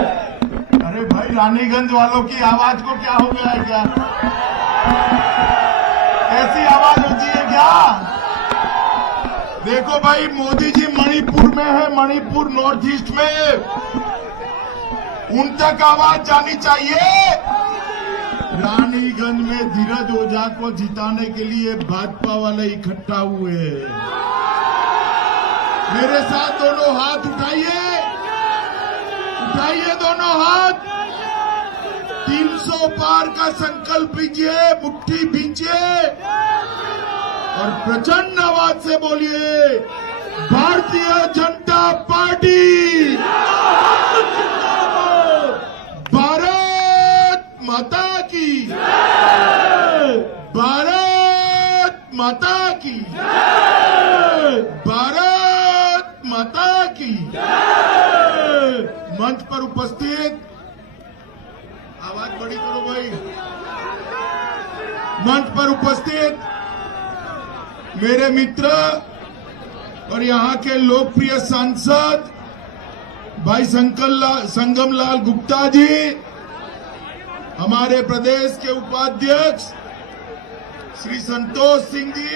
अरे भाई, रानीगंज वालों की आवाज को क्या हो गया है क्या? ऐसी आवाज होती है क्या? देखो भाई, मोदी जी मणिपुर में है, मणिपुर नॉर्थ ईस्ट में, उन तक आवाज जानी चाहिए। रानीगंज में धीरज ओझा को जिताने के लिए भाजपा वाले इकट्ठा हुए हैं। मेरे साथ दोनों हाथ उठाइए, उठाइए दोनों हाथ। 300 पार का संकल्प लीजिए, मुट्ठी भींचिए और प्रचंड आवाज से बोलिए, भारतीय जनता पार्टी, भारत माता की, भारत माता की, भारत माता की। मंच पर उपस्थित, आवाज बड़ी करो भाई, मंच पर उपस्थित मेरे मित्र और यहाँ के लोकप्रिय सांसद भाई संगम लाल गुप्ता जी, हमारे प्रदेश के उपाध्यक्ष श्री संतोष सिंह जी,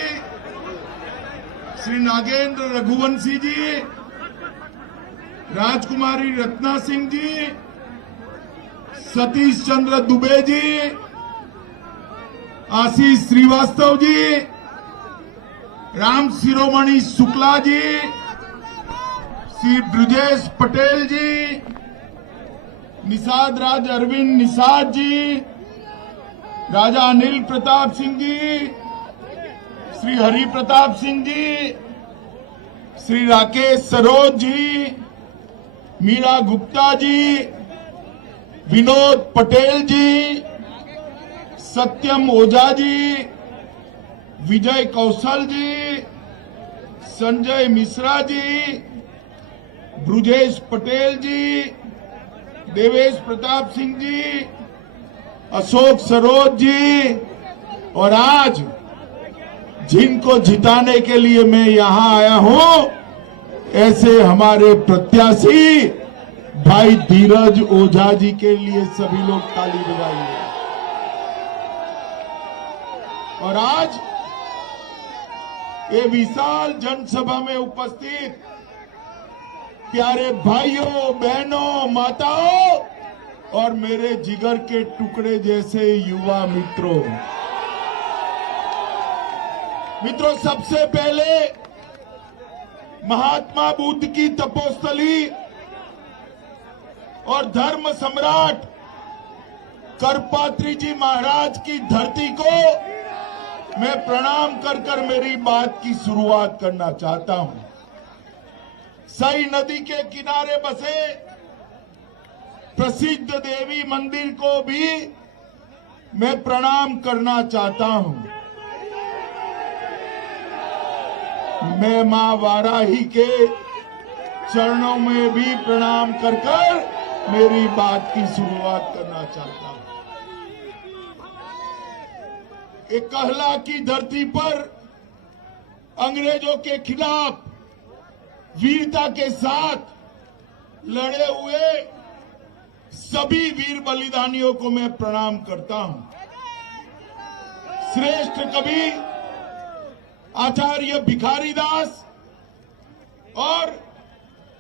श्री नागेंद्र रघुवंशी जी, राजकुमारी रत्ना सिंह जी, सतीश चंद्र दुबे जी, आशीष श्रीवास्तव जी, राम शिरोमणि शुक्ला जी, श्री ब्रजेश पटेल जी, निषाद राज अरविंद निषाद जी, राजा अनिल प्रताप सिंह जी, श्री हरि प्रताप सिंह जी, श्री राकेश सरोज जी, मीरा गुप्ता जी, विनोद पटेल जी, सत्यम ओझा जी, विजय कौशल जी, संजय मिश्रा जी, ब्रजेश पटेल जी, देवेश प्रताप सिंह जी, अशोक सरोज जी, और आज जिनको जिताने के लिए मैं यहां आया हूं, ऐसे हमारे प्रत्याशी भाई धीरज ओझा जी के लिए सभी लोग ताली बजाइए। और आज ये विशाल जनसभा में उपस्थित प्यारे भाइयों, बहनों, माताओं और मेरे जिगर के टुकड़े जैसे युवा मित्रों, सबसे पहले महात्मा बुद्ध की तपोस्थली और धर्म सम्राट करपात्री जी महाराज की धरती को मैं प्रणाम कर मेरी बात की शुरुआत करना चाहता हूं। सई नदी के किनारे बसे प्रसिद्ध देवी मंदिर को भी मैं प्रणाम करना चाहता हूं। मैं मां वाराही के चरणों में भी प्रणाम कर मेरी बात की शुरुआत करना चाहता हूं। एक कहला की धरती पर अंग्रेजों के खिलाफ वीरता के साथ लड़े हुए सभी वीर बलिदानियों को मैं प्रणाम करता हूं। श्रेष्ठ कवि आचार्य भिखारी दास और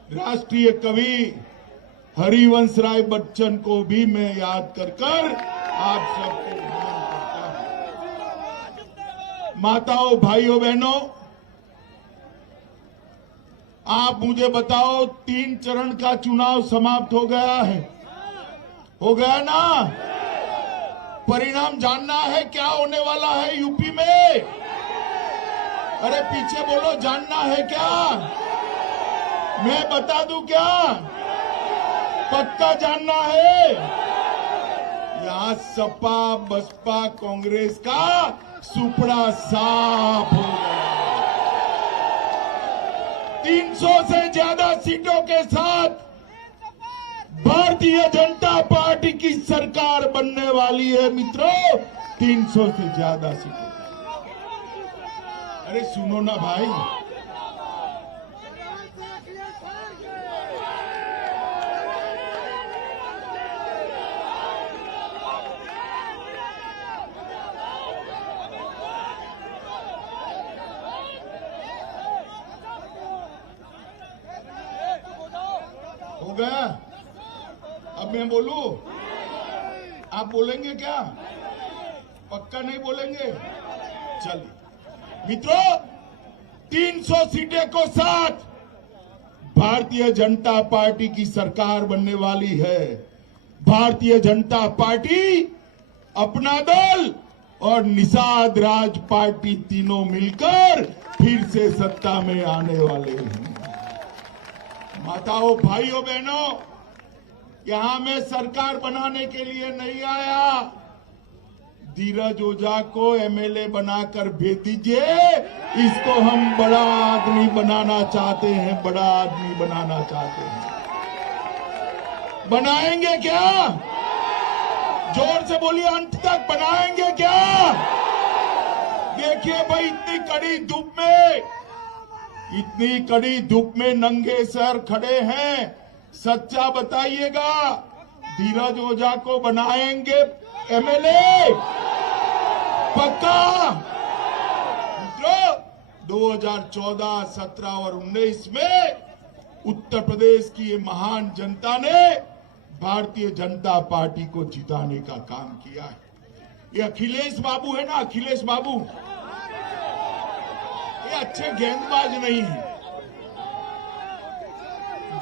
राष्ट्रीय कवि हरिवंश राय बच्चन को भी मैं याद कर आप सबको नमन करता हूं। माताओं, भाइयों, बहनों, आप मुझे बताओ, 3 चरण का चुनाव समाप्त हो गया है, हो गया ना? परिणाम जानना है क्या होने वाला है यूपी में? अरे पीछे बोलो, जानना है क्या? मैं बता दूं क्या? पक्का जानना है? यहाँ सपा बसपा कांग्रेस का सुपड़ा साफ हो गया। 300 से ज्यादा सीटों के साथ भारतीय जनता पार्टी की सरकार बनने वाली है मित्रों। 300 से ज्यादा सीटों। अरे सुनो ना भाई, हो गया? अब मैं बोलूं? आप बोलेंगे क्या? पक्का नहीं बोलेंगे? चलिए मित्रों, 300 सीटें को साथ भारतीय जनता पार्टी की सरकार बनने वाली है। भारतीय जनता पार्टी, अपना दल और निषाद राज पार्टी तीनों मिलकर फिर से सत्ता में आने वाले हैं। माताओं, भाइयों, बहनों, यहां मैं सरकार बनाने के लिए नहीं आया। धीरज ओझा को एमएलए बनाकर भेज दीजिए। इसको हम बड़ा आदमी बनाना चाहते हैं, बड़ा आदमी बनाना चाहते हैं। बनाएंगे क्या? जोर से बोलिए, अंत तक बनाएंगे क्या? देखिए भाई, इतनी कड़ी धूप में नंगे सर खड़े हैं। सच्चा बताइएगा, धीरज ओझा को बनाएंगे एमएलए? पक्का? मित्रों, 2014, 17 और 19 में उत्तर प्रदेश की ये महान जनता ने भारतीय जनता पार्टी को जिताने का काम किया है। ये अखिलेश बाबू है ना, अखिलेश बाबू, ये अच्छे गेंदबाज नहीं है।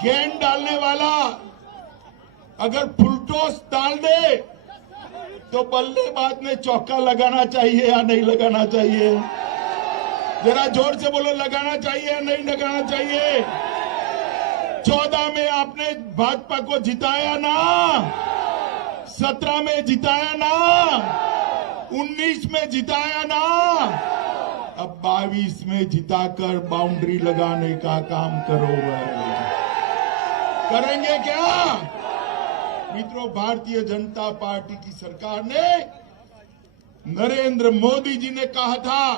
गेंद डालने वाला अगर फुलटॉस डाल दे तो बल्लेबाज ने चौका लगाना चाहिए या नहीं लगाना चाहिए? जरा जोर से बोलो, लगाना चाहिए या नहीं लगाना चाहिए? 14 में आपने भाजपा को जिताया ना, 17 में जिताया ना, 19 में जिताया ना, अब 22 में जिताकर बाउंड्री लगाने का काम करो। करेंगे क्या? मित्रों, भारतीय जनता पार्टी की सरकार ने, नरेंद्र मोदी जी ने कहा था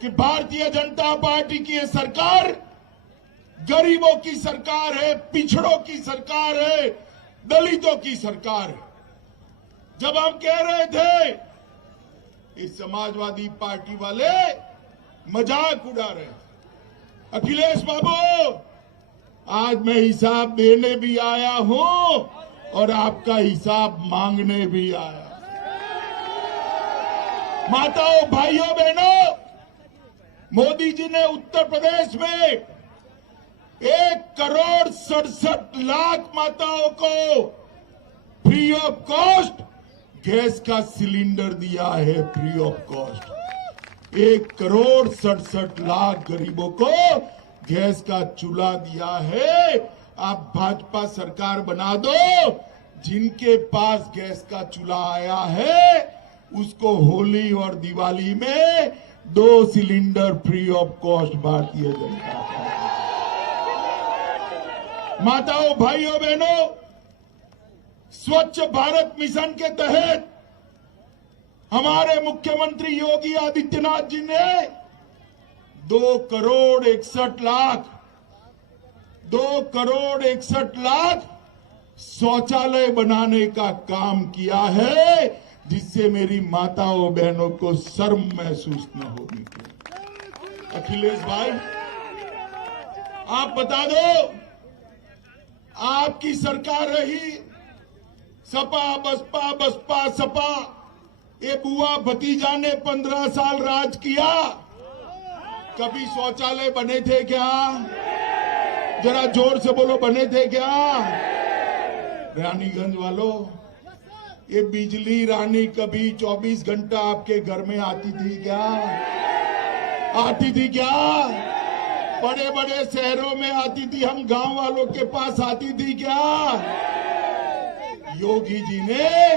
कि भारतीय जनता पार्टी की ये सरकार गरीबों की सरकार है, पिछड़ों की सरकार है, दलितों की सरकार है। जब हम कह रहे थे, इस समाजवादी पार्टी वाले मजाक उड़ा रहे थे। अखिलेश बाबू, आज मैं हिसाब देने भी आया हूं और आपका हिसाब मांगने भी आया। माताओं, भाइयों, बहनों, मोदी जी ने उत्तर प्रदेश में 1,67,00,000 माताओं को फ्री ऑफ कॉस्ट गैस का सिलेंडर दिया है। फ्री ऑफ कॉस्ट 1,67,00,000 गरीबों को गैस का चूल्हा दिया है। आप भाजपा सरकार बना दो, जिनके पास गैस का चूल्हा आया है उसको होली और दिवाली में 2 cylinder free of cost Bharatiya Janata party. माताओं, भाइयों, बहनों, स्वच्छ भारत मिशन के तहत हमारे मुख्यमंत्री योगी आदित्यनाथ जी ने 2,61,00,000 शौचालय बनाने का काम किया है, जिससे मेरी माताओं बहनों को शर्म महसूस न होनी चाहिए। अखिलेश भाई, आप बता दो, आपकी सरकार रही, सपा बसपा बसपा सपा, ये बुआ भतीजा ने 15 साल राज किया। कभी शौचालय बने थे क्या? जरा जोर से बोलो, बने थे क्या? रानीगंज वालों, ये बिजली रानी कभी 24 घंटा आपके घर में आती थी क्या? आती थी क्या? बड़े बड़े शहरों में आती थी, हम गांव वालों के पास आती थी क्या? योगी जी ने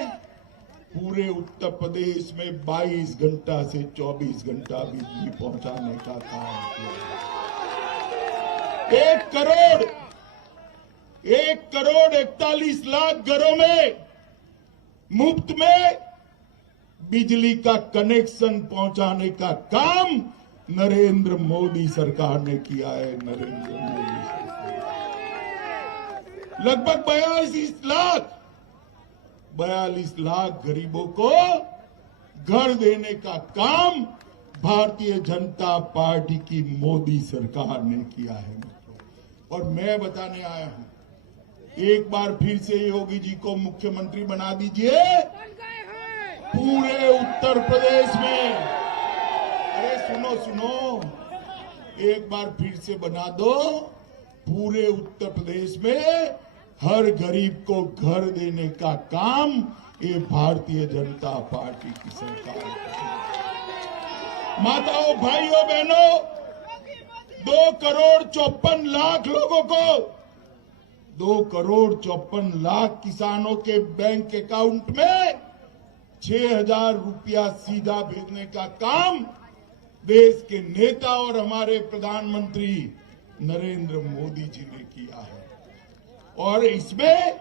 पूरे उत्तर प्रदेश में 22 घंटा से 24 घंटा बिजली पहुंचाने का काम किया। 1,41,00,000 घरों में मुफ्त में बिजली का कनेक्शन पहुंचाने का काम नरेंद्र मोदी सरकार ने किया है। नरेंद्र मोदी सरकार लगभग 42 लाख गरीबों को घर देने का काम भारतीय जनता पार्टी की मोदी सरकार ने किया है। और मैं बताने आया हूं, एक बार फिर से योगी जी को मुख्यमंत्री बना दीजिए पूरे उत्तर प्रदेश में। अरे सुनो सुनो, एक बार फिर से बना दो पूरे उत्तर प्रदेश में हर गरीब को घर देने का काम ये भारतीय जनता पार्टी की सरकार करेगी। माताओं, भाइयों, बहनों, 2,54,00,000 लोगों को, 2,54,00,000 किसानों के बैंक अकाउंट में 6,000 रुपया सीधा भेजने का काम देश के नेता और हमारे प्रधानमंत्री नरेंद्र मोदी जी ने किया है। और इसमें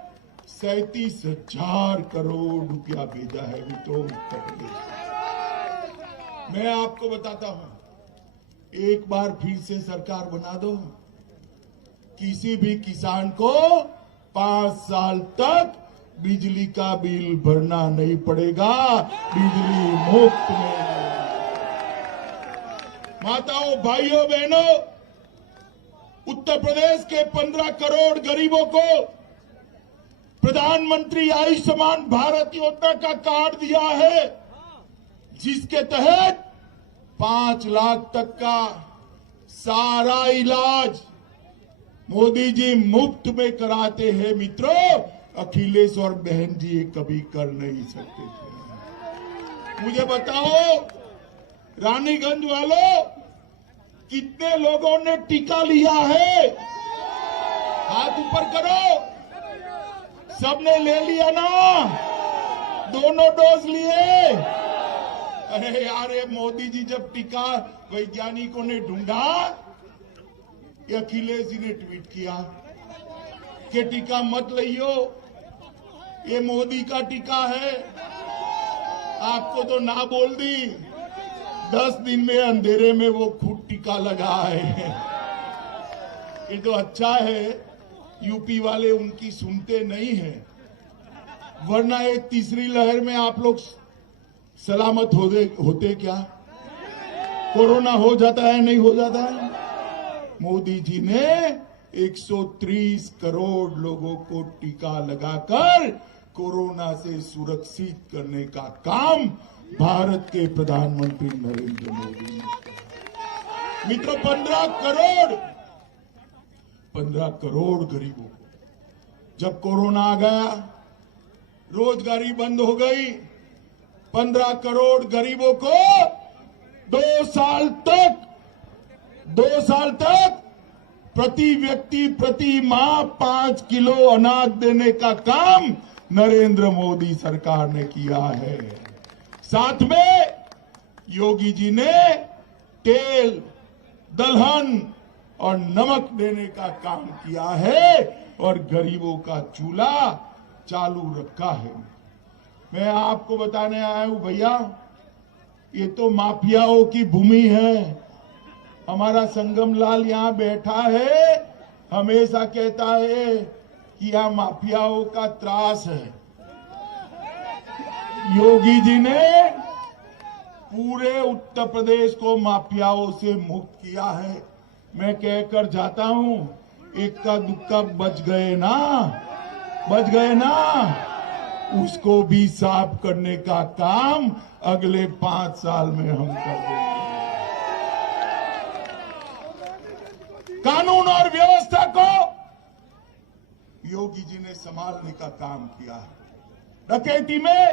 37,000 करोड़ रुपया भेजा है मित्रों उत्तर प्रदेश। मैं आपको बताता हूं, एक बार फिर से सरकार बना दो, किसी भी किसान को 5 साल तक बिजली का बिल भरना नहीं पड़ेगा, बिजली मुफ्त में। माताओं, भाइयों, बहनों, उत्तर प्रदेश के 15 करोड़ गरीबों को प्रधानमंत्री आयुष्मान भारत योजना का कार्ड दिया है, जिसके तहत 5 लाख तक का सारा इलाज मोदी जी मुफ्त में कराते हैं। मित्रों, अखिलेश और बहन जी ये कभी कर नहीं सकते थे। मुझे बताओ, रानीगंज वालों, कितने लोगों ने टीका लिया है? हाथ ऊपर करो। सबने ले लिया ना? दोनों डोज लिए? अरे यार, ये मोदी जी जब टीका वैज्ञानिकों ने ढूंढा, ये अखिलेश जी ने ट्वीट किया कि टीका मत लियो, ये मोदी का टीका है। आपको तो ना बोल दी, 10 दिन में अंधेरे में वो खुद टीका लगा है। ये तो अच्छा है, यूपी वाले उनकी सुनते नहीं है, वरना ये तीसरी लहर में आप लोग सलामत होते क्या? कोरोना हो जाता है, नहीं हो जाता है? मोदी जी ने 130 करोड़ लोगों को टीका लगाकर कोरोना से सुरक्षित करने का काम भारत के प्रधानमंत्री नरेंद्र मोदी ने किया। मित्रों, 15 करोड़ गरीबों को जब कोरोना आ गया, रोजगारी बंद हो गई, 15 करोड़ गरीबों को 2 साल तक प्रति व्यक्ति प्रति माह 5 किलो अनाज देने का काम नरेंद्र मोदी सरकार ने किया है। साथ में योगी जी ने तेल, दलहन और नमक देने का काम किया है और गरीबों का चूल्हा चालू रखा है। मैं आपको बताने आया हूं भैया, ये तो माफियाओं की भूमि है। हमारा संगम लाल यहाँ बैठा है, हमेशा कहता है कि यहाँ माफियाओं का त्रास है। योगी जी ने पूरे उत्तर प्रदेश को माफियाओं से मुक्त किया है। मैं कहकर जाता हूं, इक्का दुक्का बच गए ना, उसको भी साफ करने का काम अगले 5 साल में हम कर देंगे। कानून और व्यवस्था को योगी जी ने संभालने का काम किया है। डकैती में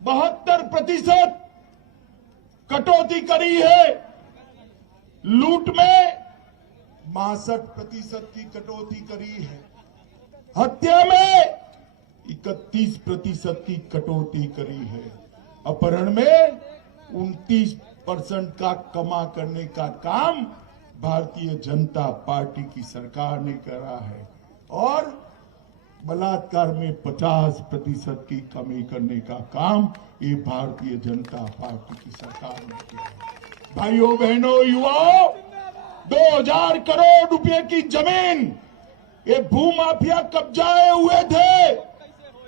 72% कटौती करी है, लूट में 62% की कटौती करी है, हत्या में 31% की कटौती करी है, अपहरण में 29% का कमा करने का काम भारतीय जनता पार्टी की सरकार ने करा है और बलात्कार में 50% की कमी करने का काम ये भारतीय जनता पार्टी की सरकार ने किया है। भाइयों, बहनों, युवाओं, 2000 करोड़ रुपए की जमीन ये भूमाफिया कब्जाए हुए थे,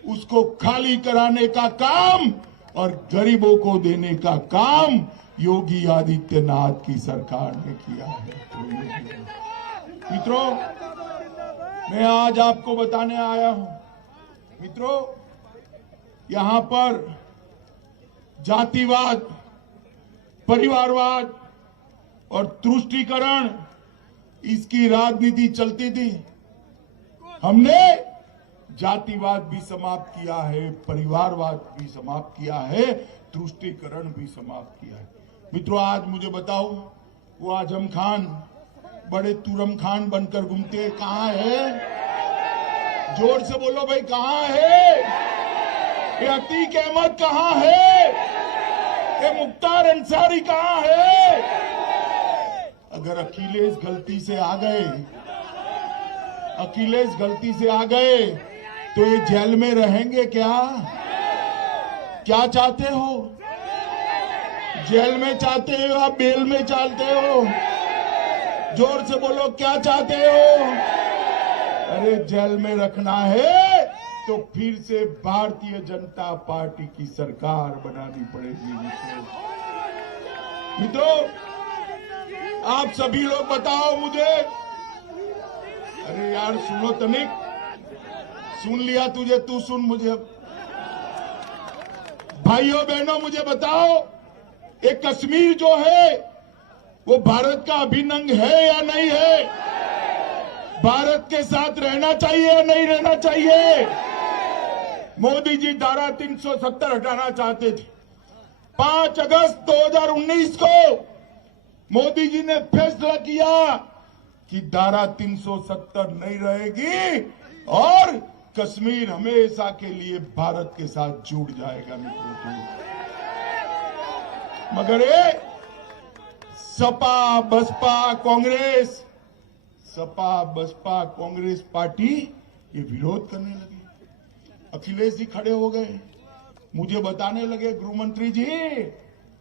उसको खाली कराने का काम और गरीबों को देने का काम योगी आदित्यनाथ की सरकार ने किया है। मित्रों, मैं आज आपको बताने आया हूं मित्रों, यहां पर जातिवाद, परिवारवाद और तुष्टीकरण इसकी राजनीति चलती थी। हमने जातिवाद भी समाप्त किया है, परिवारवाद भी समाप्त किया है, तुष्टीकरण भी समाप्त किया है। मित्रों, आज मुझे बताओ, वो आजम खान बड़े तुरम खान बनकर घूमते कहां है? जोर से बोलो भाई, कहां है? ये अतीक अहमद कहां है? ये मुख्तार अंसारी कहां है? अगर अखिलेश गलती से आ गए, अखिलेश गलती से आ गए तो ये जेल में रहेंगे क्या? क्या चाहते हो? जेल में चाहते हो या बेल में चाहते हो? जोर से बोलो, क्या चाहते हो? अरे जेल में रखना है तो फिर से भारतीय जनता पार्टी की सरकार बनानी पड़ेगी। मित्रों, आप सभी लोग बताओ मुझे। अरे यार सुनो तनिक, सुन लिया तुझे, तू सुन मुझे। भाइयों बहनों, मुझे बताओ, एक कश्मीर जो है वो भारत का अभिन्न अंग है या नहीं है? भारत के साथ रहना चाहिए या नहीं रहना चाहिए? मोदी जी धारा 370 हटाना चाहते थे। 5 अगस्त 2019 को मोदी जी ने फैसला किया कि धारा 370 नहीं रहेगी और कश्मीर हमेशा के लिए भारत के साथ जुड़ जाएगा। मगर ये सपा बसपा कांग्रेस, सपा बसपा कांग्रेस पार्टी ये विरोध करने लगी। अखिलेश जी खड़े हो गए, मुझे बताने लगे, गृह मंत्री जी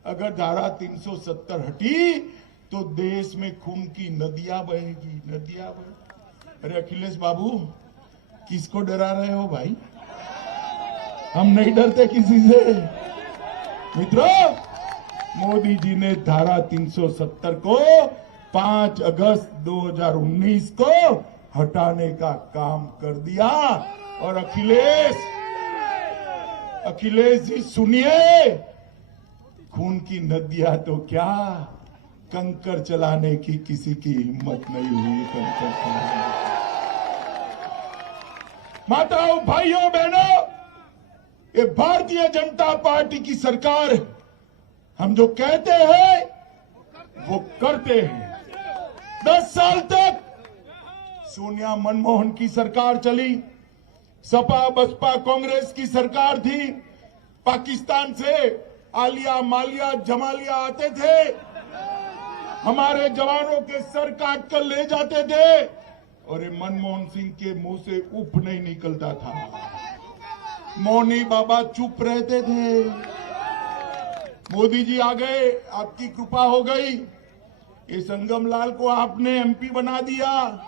अगर धारा 370 हटी तो देश में खून की नदियां बहेगी, नदियां बहेगी। अरे अखिलेश बाबू, किसको डरा रहे हो भाई? हम नहीं डरते किसी से। मित्रों, मोदी जी ने धारा 370 को 5 अगस्त 2019 को हटाने का काम कर दिया। और अखिलेश जी सुनिए, खून की नदियां तो क्या, कंकर चलाने की किसी की हिम्मत नहीं हुई। कंकर चलाने, माताओं भाइयों बहनों, ये भारतीय जनता पार्टी की सरकार, हम जो कहते हैं वो करते हैं। 10 साल तक सोनिया मनमोहन की सरकार चली, सपा बसपा कांग्रेस की सरकार थी। पाकिस्तान से आलिया मालिया जमालिया आते थे, हमारे जवानों के सर काट कर ले जाते थे और ये मनमोहन सिंह के मुंह से उफ नहीं निकलता था। मौनी बाबा चुप रहते थे। मोदी जी आ गए, आपकी कृपा हो गई, ये संगम लाल को आपने एमपी बना दिया।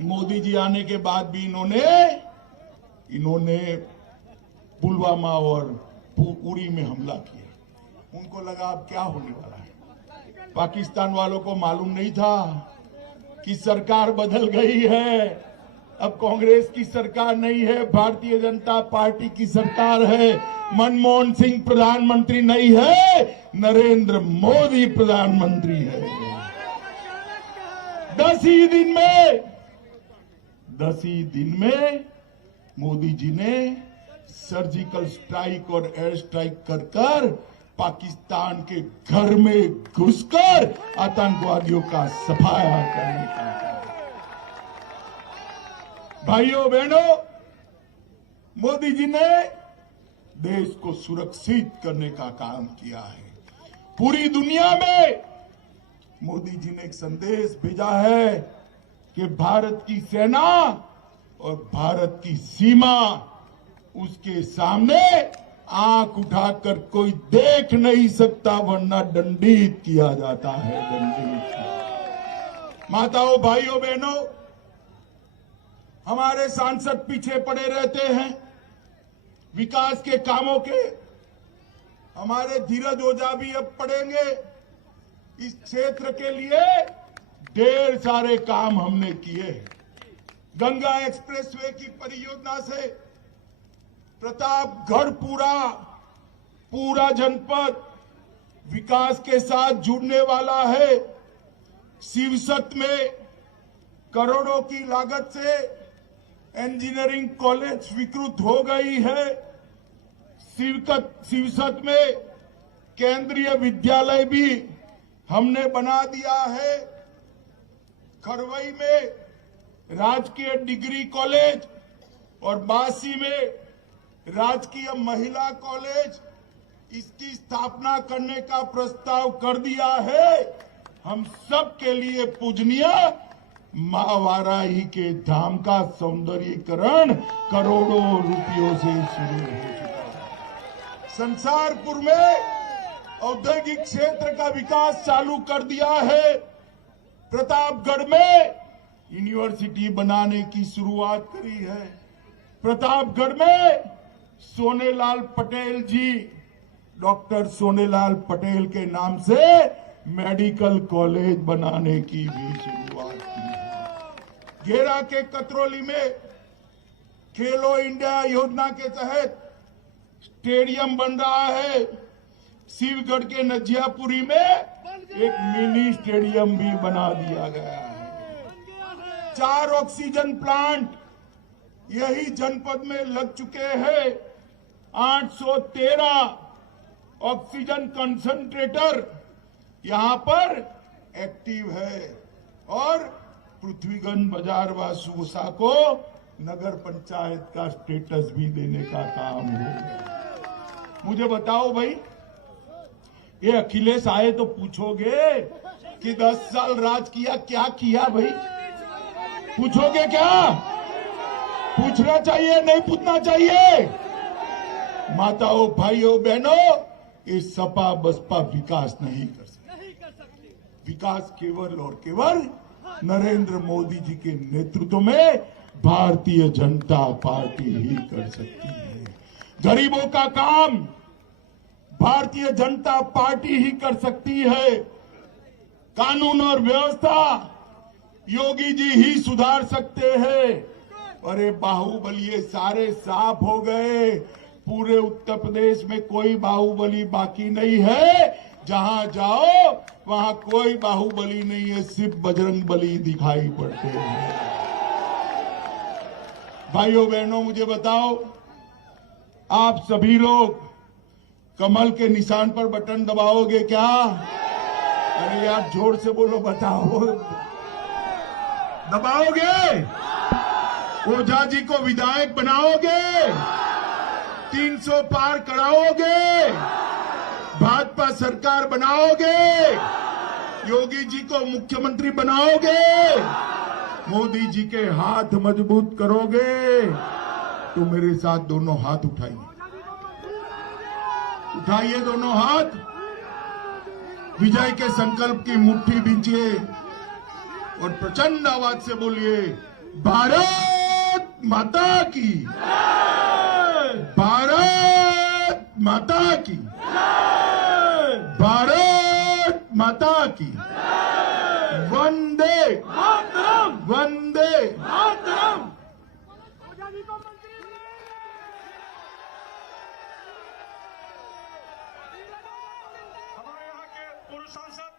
मोदी जी आने के बाद भी इन्होंने पुलवामा और उरी में हमला किया। उनको लगा अब क्या होने वाला है। पाकिस्तान वालों को मालूम नहीं था कि सरकार बदल गई है, अब कांग्रेस की सरकार नहीं है, भारतीय जनता पार्टी की सरकार है। मनमोहन सिंह प्रधानमंत्री नहीं है, नरेंद्र मोदी प्रधानमंत्री है। 10 ही दिन में मोदी जी ने सर्जिकल स्ट्राइक और एयर स्ट्राइक कर पाकिस्तान के घर में घुसकर आतंकवादियों का सफाया करने का काम। भाइयों बहनों, मोदी जी ने देश को सुरक्षित करने का काम किया है। पूरी दुनिया में मोदी जी ने एक संदेश भेजा है कि भारत की सेना और भारत की सीमा, उसके सामने आंख उठाकर कोई देख नहीं सकता, वरना दंडित किया जाता है, दंडित। माताओं भाइयों बहनों, हमारे सांसद पीछे पड़े रहते हैं विकास के कामों के। हमारे धीरज ओझा भी अब पड़ेंगे इस क्षेत्र के लिए ढेर सारे काम हमने किए। गंगा एक्सप्रेसवे की परियोजना से प्रतापगढ़ पूरा जनपद विकास के साथ जुड़ने वाला है। शिवसत में करोड़ों की लागत से इंजीनियरिंग कॉलेज स्वीकृत हो गई है। शिवसत में केंद्रीय विद्यालय भी हमने बना दिया है। खरवई में राजकीय डिग्री कॉलेज और बासी में राजकीय महिला कॉलेज, इसकी स्थापना करने का प्रस्ताव कर दिया है। हम सब के लिए पूजनीय मां वाराही के धाम का सौंदर्यीकरण करोड़ों रुपयों से शुरू हो चुका है। संसारपुर में औद्योगिक क्षेत्र का विकास चालू कर दिया है। प्रतापगढ़ में यूनिवर्सिटी बनाने की शुरुआत करी है। प्रतापगढ़ में सोनेलाल पटेल जी, डॉक्टर सोनेलाल पटेल के नाम से मेडिकल कॉलेज बनाने की भी शुरुआत की है। गेरा के कतरौली में खेलो इंडिया योजना के तहत स्टेडियम बन रहा है। शिवगढ़ के नजियापुरी में एक मिनी स्टेडियम भी बना दिया गया है। 4 ऑक्सीजन प्लांट यही जनपद में लग चुके हैं। 813 ऑक्सीजन कंसंट्रेटर यहां पर एक्टिव है और पृथ्वीगंज बाजार व सुसा को नगर पंचायत का स्टेटस भी देने का काम हो। मुझे बताओ भाई, ये अखिलेश आए तो पूछोगे कि 10 साल राज किया, क्या किया भाई? पूछोगे क्या? पूछना चाहिए, नहीं पूछना चाहिए? माताओं, भाइयों, बहनों, ये सपा बसपा विकास नहीं कर सकती। विकास केवल और केवल नरेंद्र मोदी जी के नेतृत्व में भारतीय जनता पार्टी ही कर सकती है। गरीबों का काम भारतीय जनता पार्टी ही कर सकती है। कानून और व्यवस्था योगी जी ही सुधार सकते हैं। अरे बाहुबली ये सारे साफ हो गए। पूरे उत्तर प्रदेश में कोई बाहुबली बाकी नहीं है। जहां जाओ वहां कोई बाहुबली नहीं है, सिर्फ बजरंग बली दिखाई पड़ते हैं। भाइयों बहनों, मुझे बताओ, आप सभी लोग कमल के निशान पर बटन दबाओगे क्या? अरे यार जोर से बोलो, बताओ, दबाओगे? ओझा जी को विधायक बनाओगे? 300 पार कराओगे? भाजपा सरकार बनाओगे? योगी जी को मुख्यमंत्री बनाओगे? मोदी जी के हाथ मजबूत करोगे? तो मेरे साथ दोनों हाथ उठाइए, उठाइए दोनों हाथ, विजय के संकल्प की मुट्ठी बींचिए और प्रचंड आवाज से बोलिए, भारत माता की, भारत माता की, भारत माता की, वंदे वंदे। हमारे यहाँ के पूर्व सांसद